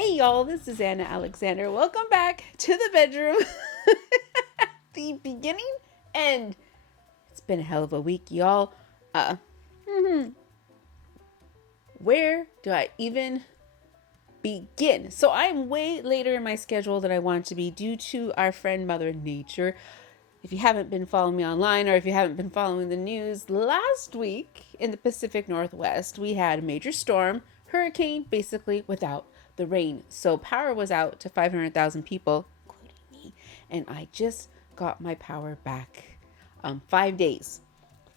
Hey y'all, this is Anna Alexander. Welcome back to the bedroom. The beginning and it's been a hell of a week, y'all. Where do I even begin? So I'm way later in my schedule than I want to be due to our friend Mother Nature. If you haven't been following me online or if you haven't been following the news, last week in the Pacific Northwest, we had a major storm, hurricane, basically without the rain. So power was out to 500,000 people, including me, and I just got my power back. 5 days.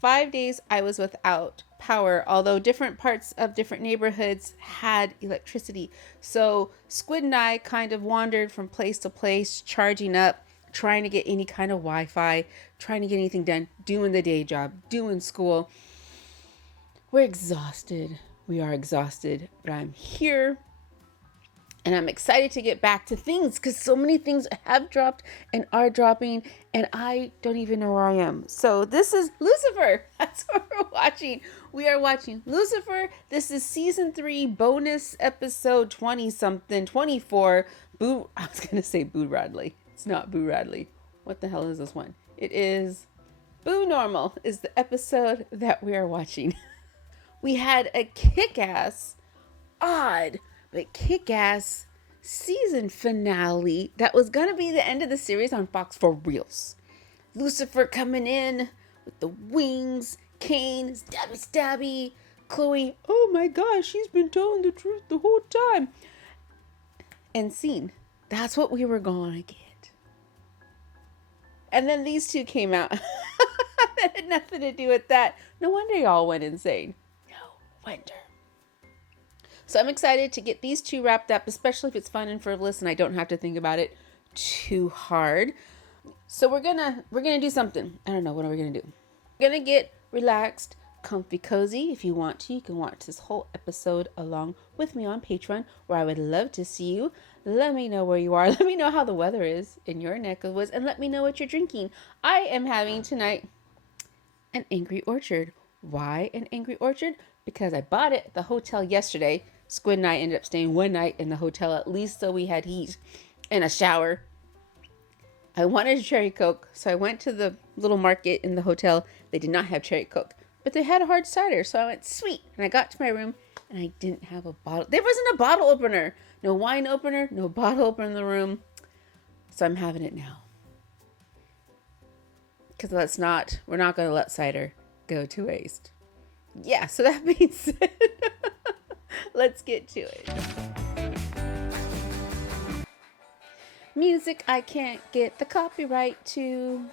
5 days I was without power, although different parts of different neighborhoods had electricity. So Squid and I kind of wandered from place to place, charging up, trying to get any kind of Wi-Fi, trying to get anything done, doing the day job, doing school. We're exhausted. We are exhausted, but I'm here and I'm excited to get back to things because so many things have dropped and are dropping and I don't even know where I am. So this is Lucifer. That's what we're watching. We are watching Lucifer. This is season 3 bonus episode 20 something, 24. I was going to say Boo Radley. It's not Boo Radley. What the hell is this one? It is Boo Normal is the episode that we are watching. We had a kick-ass, odd, but kick-ass season finale that was going to be the end of the series on Fox for reals. Lucifer coming in with the wings, Cain, stabby, Chloe, oh my gosh, she's been telling the truth the whole time. And scene. That's what we were going to get. And then these two came out. That had nothing to do with that. No wonder y'all went insane. No wonder. So I'm excited to get these two wrapped up, especially if it's fun and frivolous and I don't have to think about it too hard. So we're gonna do something. I don't know, what are we gonna do? We're gonna get relaxed, comfy, cozy. If you want to, you can watch this whole episode along with me on Patreon, where I would love to see you. Let me know where you are. Let me know how the weather is in your neck of the woods, and let me know what you're drinking. I am having tonight an Angry Orchard. Why an Angry Orchard? Because I bought it at the hotel yesterday. Squid and I ended up staying one night in the hotel at least, so we had heat and a shower. I wanted a cherry Coke, so I went to the little market in the hotel. They did not have cherry Coke, but they had a hard cider, so I went, sweet. And I got to my room, and I didn't have a bottle. There wasn't a bottle opener. No wine opener, no bottle opener in the room. So I'm having it now. Because we're not going to let cider go to waste. Yeah, so that being said, let's get to it. Music I can't get the copyright to.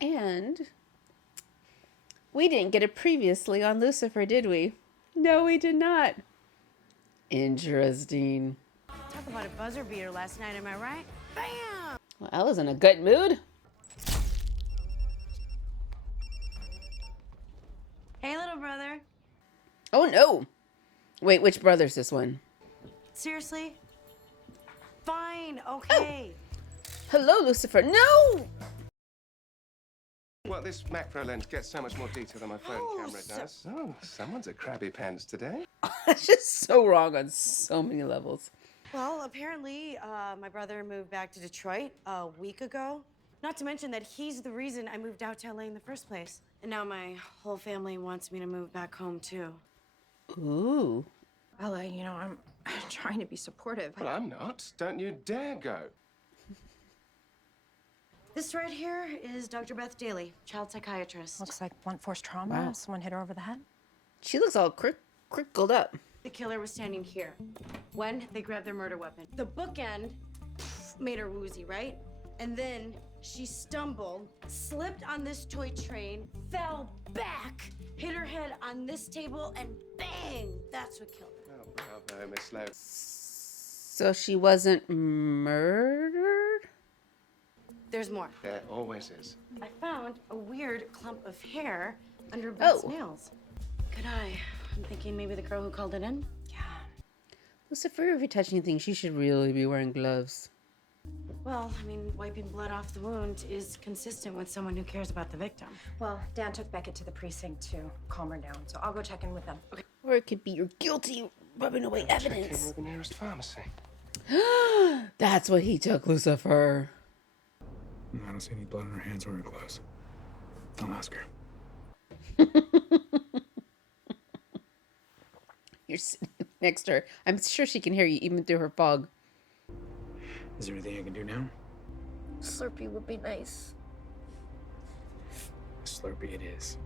And we didn't get it previously on Lucifer, did we? No, we did not. Interesting. Talk about a buzzer beater last night, am I right? Bam! Well, Ella's in a good mood. Hey, little brother. Oh, no. Wait, which brother's this one? Seriously? Fine, okay. Oh. Hello, Lucifer. No! Well, this macro lens gets so much more detail than my phone camera does. Oh, someone's a crabby pants today. That's just so wrong on so many levels. Well, apparently, my brother moved back to Detroit a week ago. Not to mention that he's the reason I moved out to LA in the first place. And now my whole family wants me to move back home, too. Ooh. Ella, you know, I'm trying to be supportive. Well, I'm not. Don't you dare go. This right here is Dr. Beth Daly, child psychiatrist. Looks like blunt force trauma. Wow. Someone hit her over the head. She looks all crickled up. The killer was standing here when they grabbed their murder weapon. The bookend made her woozy, right? And then she stumbled, slipped on this toy train, fell back, hit her head on this table, and bang! That's what killed her. Oh, bravo, Miss Lowe. So she wasn't murdered? There's more. There always is. I found a weird clump of hair under Beth's Oh. nails. Good eye. I'm thinking maybe the girl who called it in. Yeah. Lucifer, if you're touching things, you should really be wearing gloves. Well, I mean, wiping blood off the wound is consistent with someone who cares about the victim. Well, Dan took Beckett to the precinct to calm her down, so I'll go check in with them. Okay. Or it could be you're guilty rubbing away Check in evidence. with the nearest pharmacy. That's what he took, Lucifer. I don't see any blood on her hands or her clothes. I'll ask her. You're sitting next to her. I'm sure she can hear you even through her fog. Is there anything I can do now? Slurpee would be nice. Slurpee it is.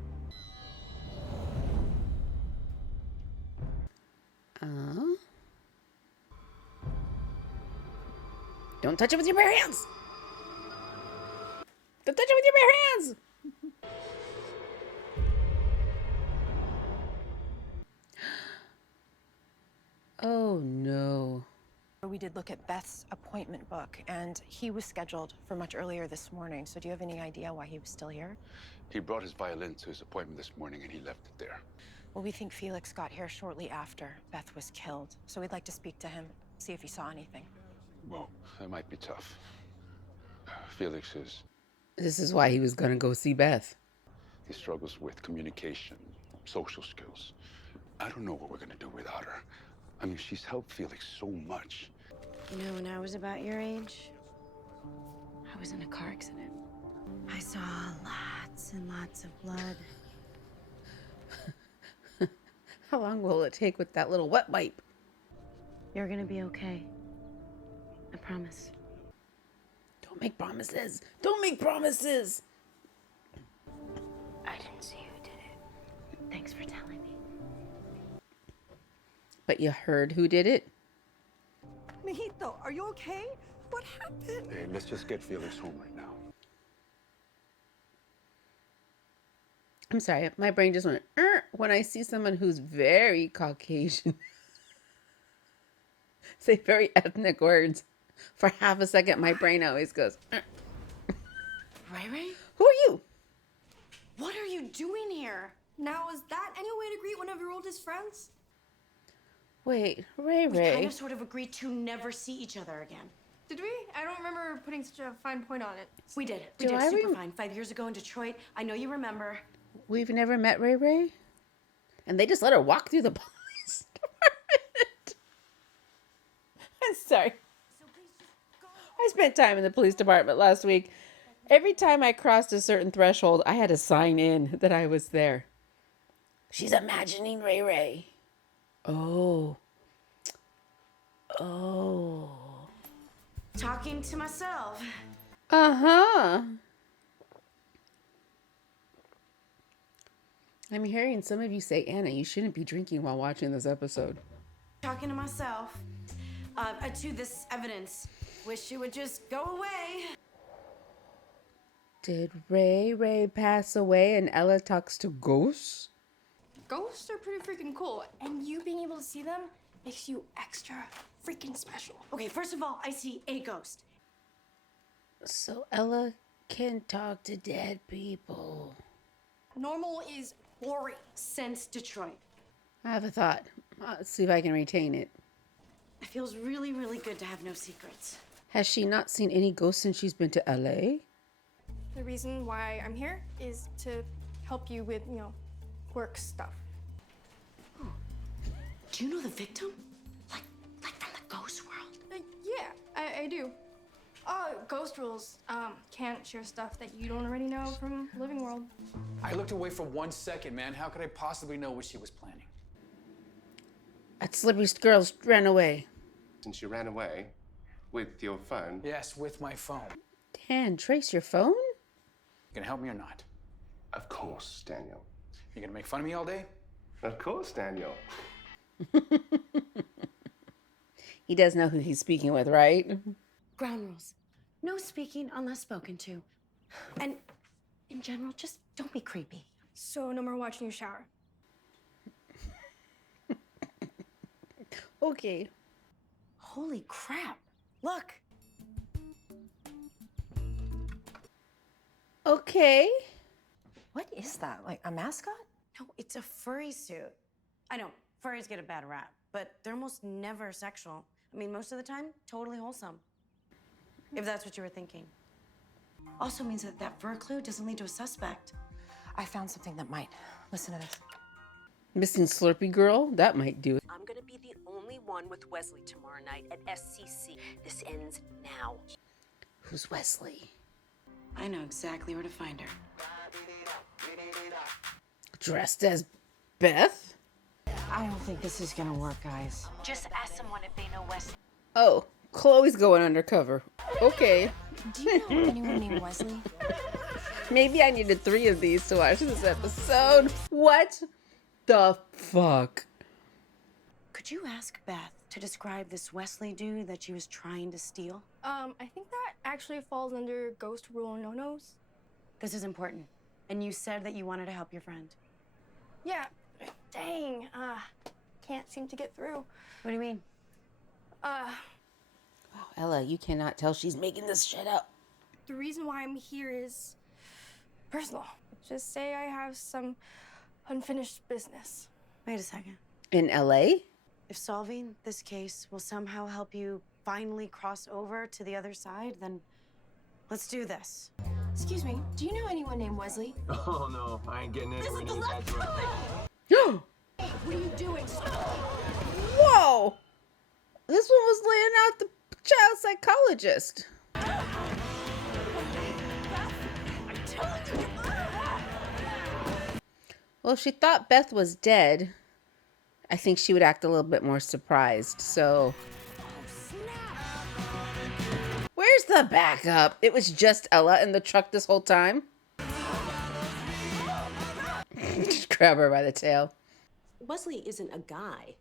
Don't touch it with your bare hands. Don't touch it with your bare hands. Oh no. We did look at Beth's appointment book, and he was scheduled for much earlier this morning. So do you have any idea why he was still here? He brought his violin to his appointment this morning and he left it there. Well, we think Felix got here shortly after Beth was killed. So we'd like to speak to him, see if he saw anything. Well, that might be tough. Felix This is why he was gonna go see Beth. he struggles with communication, social skills. I don't know what we're gonna do without her. I mean, she's helped Felix so much. You know, when I was about your age, I was in a car accident. I saw lots and lots of blood. How long will it take with that little wet wipe? You're gonna be okay. I promise. Don't make promises. Don't make promises. I didn't see who did it. Thanks for telling me. But you heard who did it? Mijito, are you okay? What happened? Hey, let's just get Felix home right now. I'm sorry, my brain just went when I see someone who's very Caucasian. Say very ethnic words. For half a second, my brain always goes. Ray Ray? Who are you? What are you doing here? Now, is that any way to greet one of your oldest friends? Wait, Ray We Ray. kind of sort of agreed to never see each other again. Did we? I don't remember putting such a fine point on it. We did. We Do did. I Super fine. 5 years ago in Detroit. I know you remember. We've never met Ray Ray? And they just let her walk through the police department. I'm sorry. I spent time in the police department last week. Every time I crossed a certain threshold, I had to sign in that I was there. She's imagining Ray Ray. Oh. Oh. Talking to myself. Uh-huh. I'm hearing some of you say, Anna, you shouldn't be drinking while watching this episode. Talking to myself. To this evidence. Wish you would just go away. Did Ray Ray pass away and Ella talks to ghosts? Ghosts are pretty freaking cool, and you being able to see them makes you extra freaking special. Okay, first of all, I see a ghost. So Ella can talk to dead people. Normal is boring. Since Detroit. I have a thought. Let's see if I can retain it. It feels really, really good to have no secrets. Has she not seen any ghosts since she's been to LA? The reason why I'm here is to help you with, work stuff. Do you know the victim? Like from the ghost world? Yeah, I do. Ghost rules. Can't share stuff that you don't already know from living world. I looked away for 1 second, man. How could I possibly know what she was planning? That slippery girl ran away. Since you ran away with your phone. Yes, with my phone. Dan, trace your phone? You gonna help me or not? Of course, Daniel. You gonna make fun of me all day? Of course, Daniel. He does know who he's speaking with, right? Ground rules. No speaking unless spoken to. And in general, just don't be creepy. So no more watching you shower. Okay. Holy crap. Look. Okay. What is that? Like a mascot? No, it's a furry suit. I know, furries get a bad rap, but they're almost never sexual. I mean, most of the time, totally wholesome. If that's what you were thinking. Also means that that fur clue doesn't lead to a suspect. I found something that might. Listen to this. Missing Slurpee girl? That might do it. I'm gonna to be the only one with Wesley tomorrow night at SCC. This ends now. Who's Wesley? I know exactly where to find her. Dressed as Beth? I don't think this is gonna work, guys. Just ask someone if they know Wesley. Oh, Chloe's going undercover. Okay. Do you know anyone named Wesley? Maybe I needed 3 of these to watch this episode. What the fuck? Could you ask Beth to describe this Wesley dude that she was trying to steal? I think that actually falls under ghost rule no-nos. This is important. And you said that you wanted to help your friend. Yeah, dang, can't seem to get through. What do you mean? Wow, Ella, you cannot tell she's making this shit up. The reason why I'm here is personal. Just say I have some unfinished business. Wait a second. In LA? If solving this case will somehow help you finally cross over to the other side, then let's do this. Excuse me, do you know anyone named Wesley? Oh no, I ain't getting anywhere near that drug. What are you doing? Whoa! This one was laying out the child psychologist. Well, if she thought Beth was dead, I think she would act a little bit more surprised, so... Where's the backup? It was just Ella in the truck this whole time. Just grab her by the tail. Wesley isn't a guy.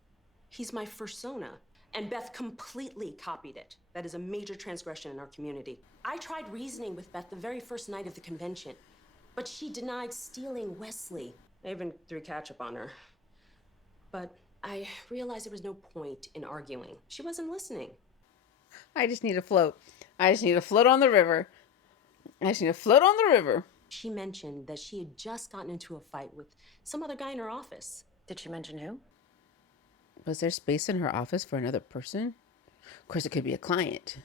He's my fursona. And Beth completely copied it. That is a major transgression in our community. I tried reasoning with Beth the very first night of the convention, but she denied stealing Wesley. I even threw ketchup on her. But I realized there was no point in arguing. She wasn't listening. I just need to float. I just need to float on the river. I just need to float on the river. She mentioned that she had just gotten into a fight with some other guy in her office. Did she mention who? Was there space in her office for another person? Of course, it could be a client.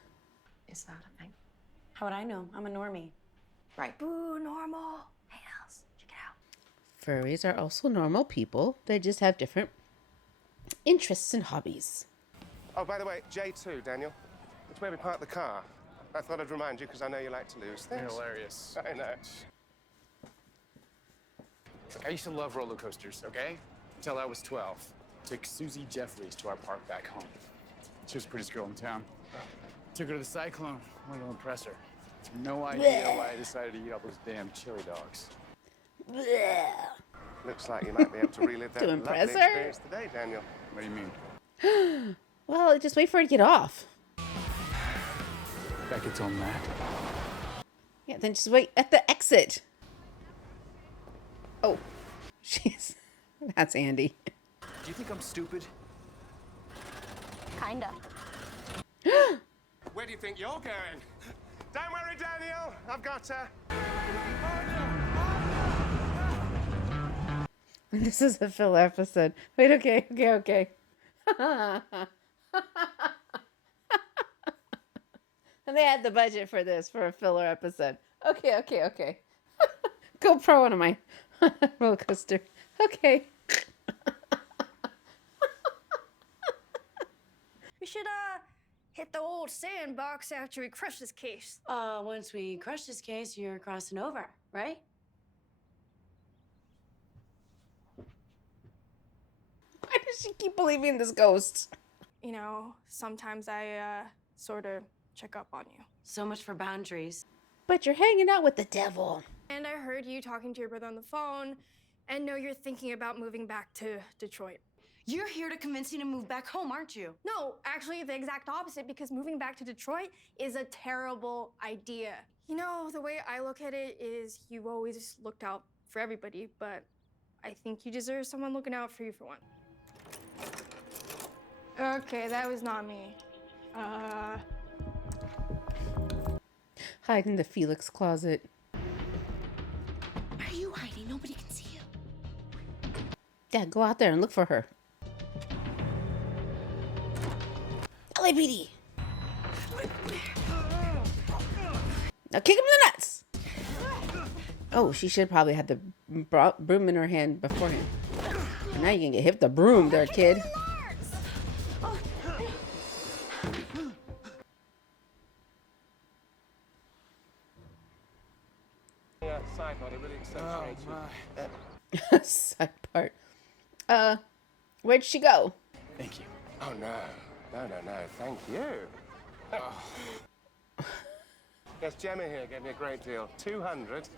Is that a thing? How would I know? I'm a normie. Right. Boo, normal. Hey, Els, check it out. Furries are also normal people. They just have different interests and hobbies. Oh, by the way, J2, Daniel. It's where we parked the car. I thought I'd remind you because I know you like to lose things. You're hilarious. I know. Look, I used to love roller coasters, okay? Until I was 12. Took Susie Jeffries to our park back home. She was the prettiest girl in town. Took her to the Cyclone. Wanted to impress her. No idea why I decided to eat all those damn chili dogs. Looks like you might be able to relive that To lovely impress her? experience today, Daniel. What do you mean? Well, just wait for her to get off. Becca told me that. Yeah, then just wait at the exit. Oh, jeez. That's Andy. Do you think I'm stupid? Kinda. Where do you think you're going? Don't worry, Daniel. I've got her. This is a filler episode. Wait, okay. And they had the budget for this, for a filler episode. Okay. GoPro on my roller coaster. Okay. We should, hit the old sandbox after we crush this case. Once we crush this case, you're crossing over, right? Why does she keep believing this ghost? You know, sometimes I, sort of check up on you. So much for boundaries. But you're hanging out with the devil. And I heard you talking to your brother on the phone, and know you're thinking about moving back to Detroit. You're here to convince me to move back home, aren't you? No, actually the exact opposite, because moving back to Detroit is a terrible idea. You know, the way I look at it is you've always looked out for everybody, but I think you deserve someone looking out for you for one. Okay, that was not me. Hide in the Felix closet. Where are you hiding? Nobody can see you. Yeah, go out there and look for her. LAPD. Now kick him in the nuts. Oh, she should probably have the broom in her hand beforehand. And now you can get hit with the broom there, kid. So Oh, my. Side part. Where'd she go? Thank you. Oh, no. No. Thank you. Oh. Yes, Gemma here gave me a great deal. 200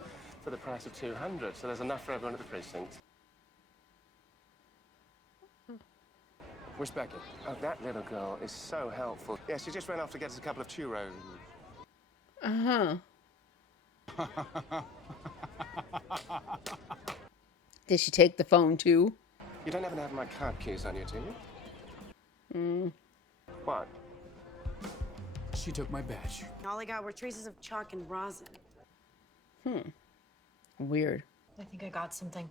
for the price of 200. So there's enough for everyone at the precinct. Where's Becky? Oh, that little girl is so helpful. Yeah, she just ran off to get us a couple of churros. Did she take the phone too? You don't happen to have my card keys on you, do you? What? She took my badge. All I got were traces of chalk and rosin. Weird. I think I got something.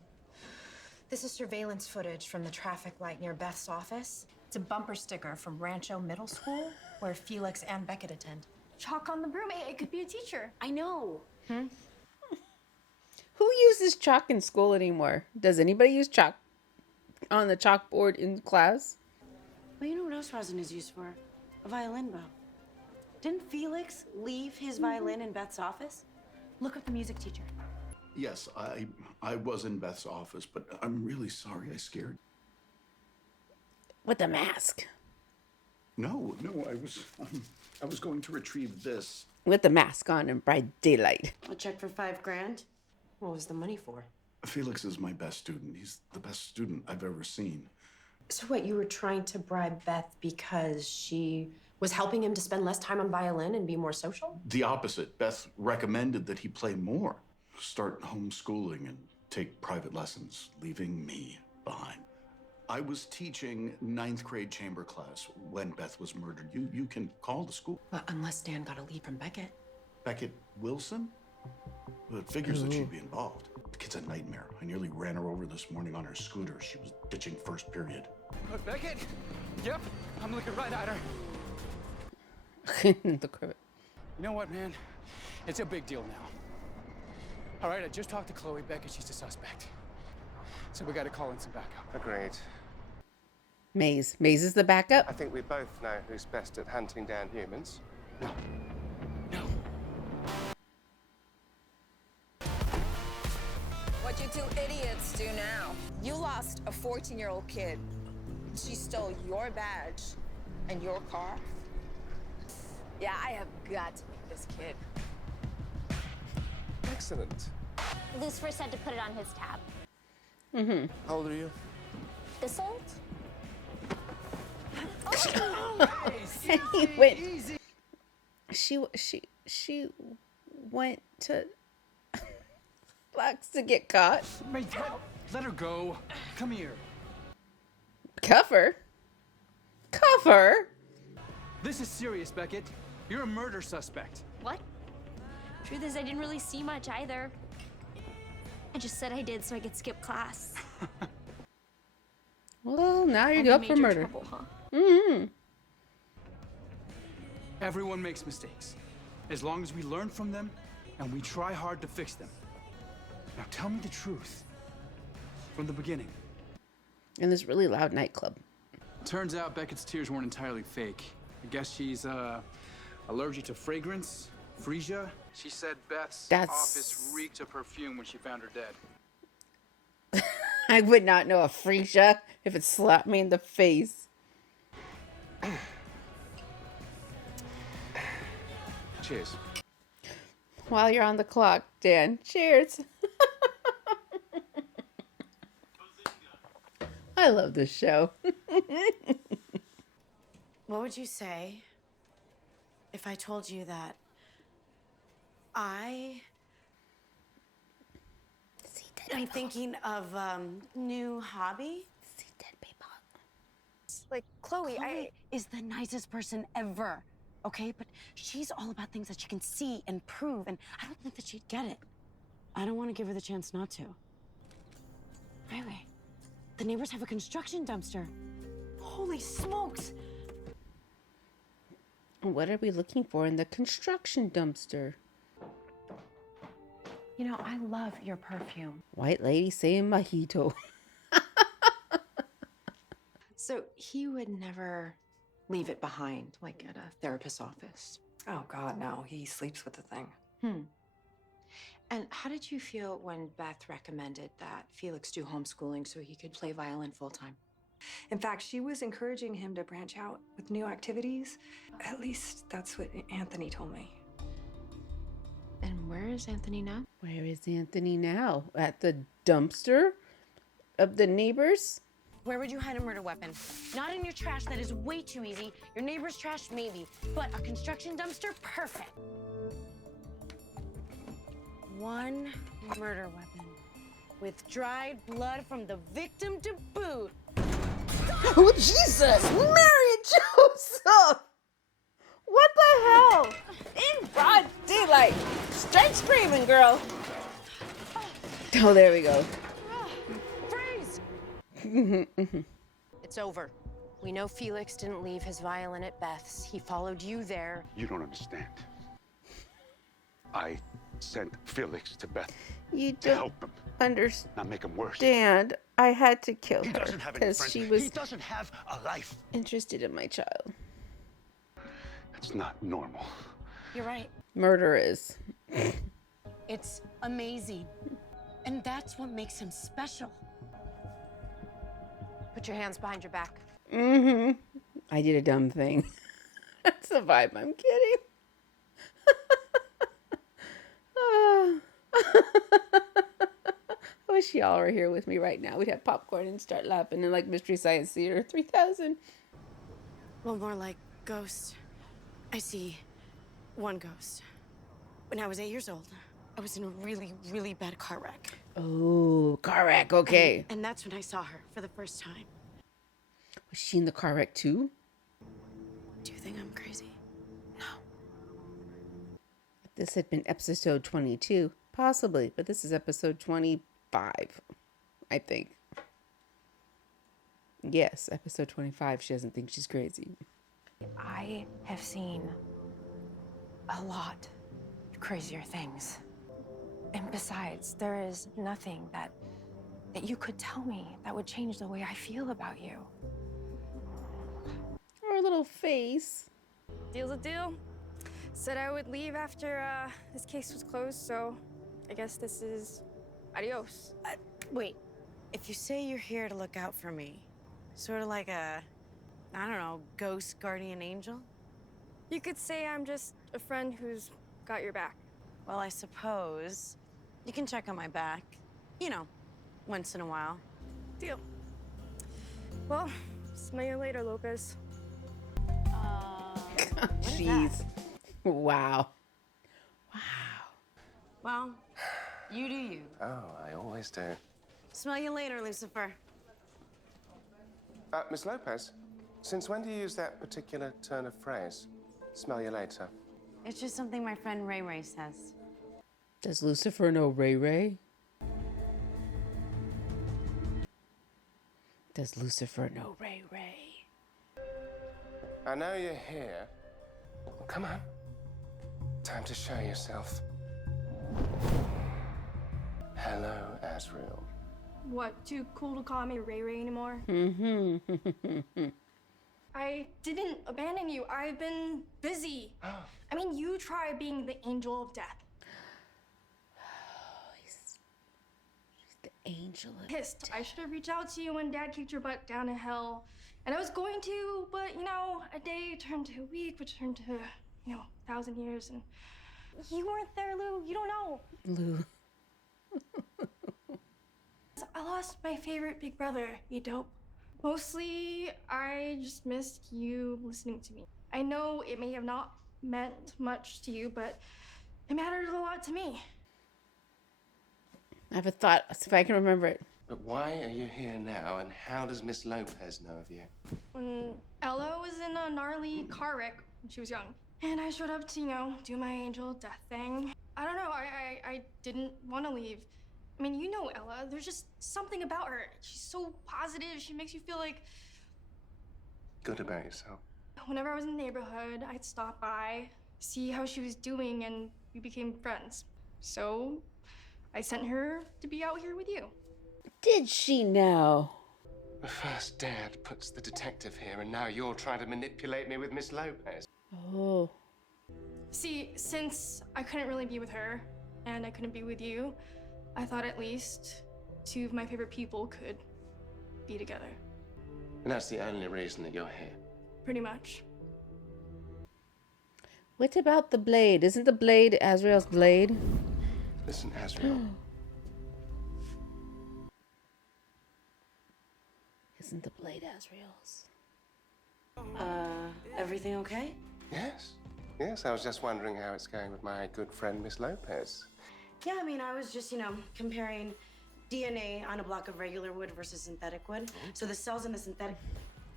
This is surveillance footage from the traffic light near Beth's office. It's a bumper sticker from Rancho Middle School, where Felix and Beckett attend. Chalk on the broom. It could be a teacher. I know. Who uses chalk in school anymore? Does anybody use chalk on the chalkboard in class? Well, you know what else rosin is used for? A violin bow. Didn't Felix leave his violin in Beth's office? Look up the music teacher. Yes, I was in Beth's office, but I'm really sorry I scared. With a mask. No, I was going to retrieve this. With the mask on in bright daylight. A check for $5,000. What was the money for? Felix is my best student. He's the best student I've ever seen. So what, you were trying to bribe Beth because she was helping him to spend less time on violin and be more social? The opposite. Beth recommended that he play more, start homeschooling, and take private lessons, leaving me behind. I was teaching 9th grade chamber class when Beth was murdered. You can call the school. Well, unless Dan got a lead from Beckett. Beckett Wilson? Well, it figures that she'd be involved. The kid's a nightmare. I nearly ran her over this morning on her scooter. She was ditching first period. Beckett? Yep, I'm looking right at her. The cribbit. You know what, man? It's a big deal now. All right, I just talked to Chloe. Beckett, she's the suspect. So we got to call in some backup. Agreed. Maze. Maze is the backup? I think we both know who's best at hunting down humans. No. What you two idiots do now. You lost a 14-year-old kid. She stole your badge and your car. Yeah, I have got to meet this kid. Excellent. Lucifer said to put it on his tab. How old are you? This old? He went. She went to Blacks to get caught. Let her go. Come here. Cuff her. Cuff her. This is serious, Beckett. You're a murder suspect. What? Truth is, I didn't really see much either. I just said I did so I could skip class. Well, now you're up for murder. Trouble, huh? Everyone makes mistakes. As long as we learn from them and we try hard to fix them. Now tell me the truth. From the beginning. In this really loud nightclub. Turns out Beckett's tears weren't entirely fake. I guess she's allergic to fragrance, freesia. She said Beth's office reeked of perfume when she found her dead. I would not know a freesia if it slapped me in the face. Cheers. While you're on the clock, Dan. Cheers. I love this show. What would you say if I told you that I'm thinking of new hobby? See dead people. Like, Chloe, Chloe is the nicest person ever, okay? But she's all about things that she can see and prove, and I don't think that she'd get it. I don't want to give her the chance not to. Really? The neighbors have a construction dumpster. Holy smokes! What are we looking for in the construction dumpster? You know, I love your perfume. White lady saying mojito. So he would never leave it behind, like at a therapist's office. Oh, God, no. He sleeps with the thing. And how did you feel when Beth recommended that Felix do homeschooling so he could play violin full-time? In fact, she was encouraging him to branch out with new activities. At least that's what Anthony told me. And where is Anthony now? Where is Anthony now? At the dumpster of the neighbors? Where would you hide a murder weapon? Not in your trash, that is way too easy. Your neighbor's trash, maybe. But a construction dumpster, perfect. One murder weapon with dried blood from the victim to boot. Oh, Jesus! Mary Joseph! What the hell? In broad daylight. Start screaming, girl. Oh, there we go. Freeze! It's over. We know Felix didn't leave his violin at Beth's. He followed you there. You don't understand. I sent Felix to Beth You to don't help him, understand. not make him worse. I had to kill He her doesn't have any because friends. she was He doesn't have a life. interested in my child. That's not normal. You're right. Murder is. It's amazing. And that's what makes him special. Put your hands behind your back. Mm-hmm. I did a dumb thing. That's the vibe. I'm kidding. I wish y'all were here with me right now. We'd have popcorn and start laughing and like Mystery Science Theater 3000. Well, more like ghost. I see one ghost. When I was 8 years old, I was in a really, really bad car wreck. Oh, car wreck. Okay. And that's when I saw her for the first time. Was she in the car wreck too? Do you think I'm crazy? No. If this had been episode 22, possibly, but this is episode 25, I think. Yes, episode 25. She doesn't think she's crazy. I have seen a lot of crazier things. And besides, there is nothing that you could tell me that would change the way I feel about you. Her little face. Deal's a deal. Said I would leave after this case was closed, so I guess this is adios. Wait, if you say you're here to look out for me, sort of like a, I don't know, ghost guardian angel? You could say I'm just a friend who's got your back. Well, I suppose you can check on my back, you know, once in a while. Deal. Well, smell you later, Lopez. Jeez. Wow. Well, you do you. Oh, I always do. Smell you later, Lucifer. Miss Lopez, since when do you use that particular turn of phrase? Smell you later. It's just something my friend Ray Ray says. Does Lucifer know Ray Ray? Does Lucifer know Ray Ray? I know you're here. Well, come on. Time to show yourself. Hello, Azrael. What, too cool to call me Ray Ray anymore? Mm-hmm. I didn't abandon you. I've been busy. I mean, you try being the angel of death. She's the angel of Pissed. I should have reached out to you when Dad kicked your butt down to hell. And I was going to, but, you know, a day turned to a week, which turned to, 1,000 years. And you weren't there, Lou. You don't know. Lou. I lost my favorite big brother, you dope. Mostly, I just missed you listening to me. I know it may have not meant much to you, but it mattered a lot to me. I have a thought. See if I can remember it. But why are you here now, and how does Miss Lopez know of you? When Ella was in a gnarly car wreck when she was young. And I showed up to, do my angel death thing. I don't know, I didn't want to leave. I mean, you know Ella, there's just something about her. She's so positive, she makes you feel like... Good about yourself. Whenever I was in the neighborhood, I'd stop by, see how she was doing, and we became friends. So, I sent her to be out here with you. Did she know? First Dad puts the detective here, and now you're trying to manipulate me with Miss Lopez. Oh. See, since I couldn't really be with her, and I couldn't be with you, I thought at least two of my favorite people could be together. And that's the only reason that you're here. Pretty much. What about the blade? Isn't the blade Azrael's blade? Listen, Azrael. Isn't the blade Azrael's? Everything okay? Yes. Yes, I was just wondering how it's going with my good friend, Miss Lopez. Yeah, I mean, I was just, comparing DNA on a block of regular wood versus synthetic wood. So the cells in the synthetic...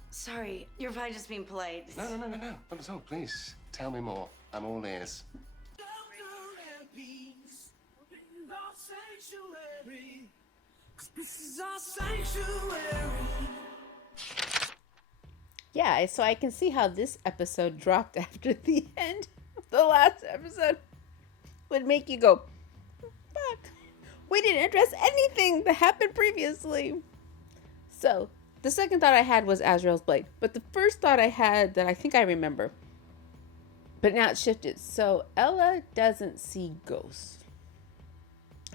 Sorry, you're probably just being polite. No. Not at all. Please, tell me more. I'm all ears. Yeah, so I can see how this episode dropped after the end of the last episode. Would make you go, fuck, we didn't address anything that happened previously. So, the second thought I had was Azrael's blade. But the first thought I had that I think I remember, but now it's shifted. So, Ella doesn't see ghosts.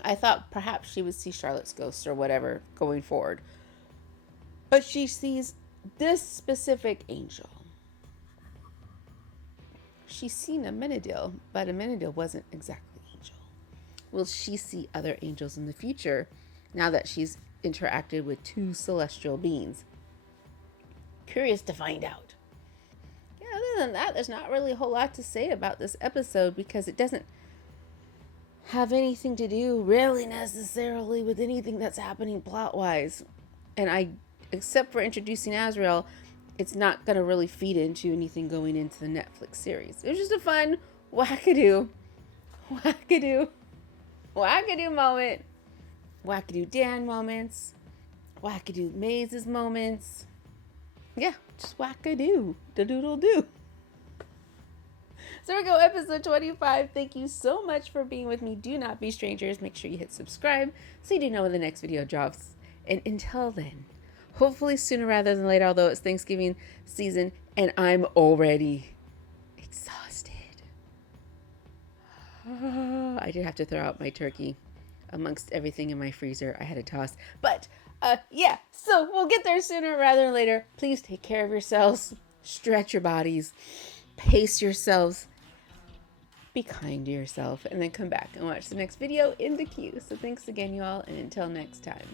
I thought perhaps she would see Charlotte's ghosts or whatever going forward. But she sees this specific angel. She's seen Amenadiel, but Amenadiel wasn't exactly angel. Will she see other angels in the future now that she's interacted with two celestial beings? Curious to find out. Yeah, other than that, there's not really a whole lot to say about this episode because it doesn't have anything to do really necessarily with anything that's happening plot-wise. And except for introducing Azrael, it's not going to really feed into anything going into the Netflix series. It was just a fun wackadoo moment. Wackadoo Dan moments. Wackadoo Mazes moments. Yeah, just wackadoo. Da-doodle-doo. So there we go, episode 25. Thank you so much for being with me. Do not be strangers. Make sure you hit subscribe so you do know when the next video drops. And until then, hopefully sooner rather than later, although it's Thanksgiving season and I'm already exhausted. I did have to throw out my turkey amongst everything in my freezer. I had to toss. But yeah, so we'll get there sooner rather than later. Please take care of yourselves. Stretch your bodies. Pace yourselves. Be kind to yourself. And then come back and watch the next video in the queue. So thanks again, you all. And until next time.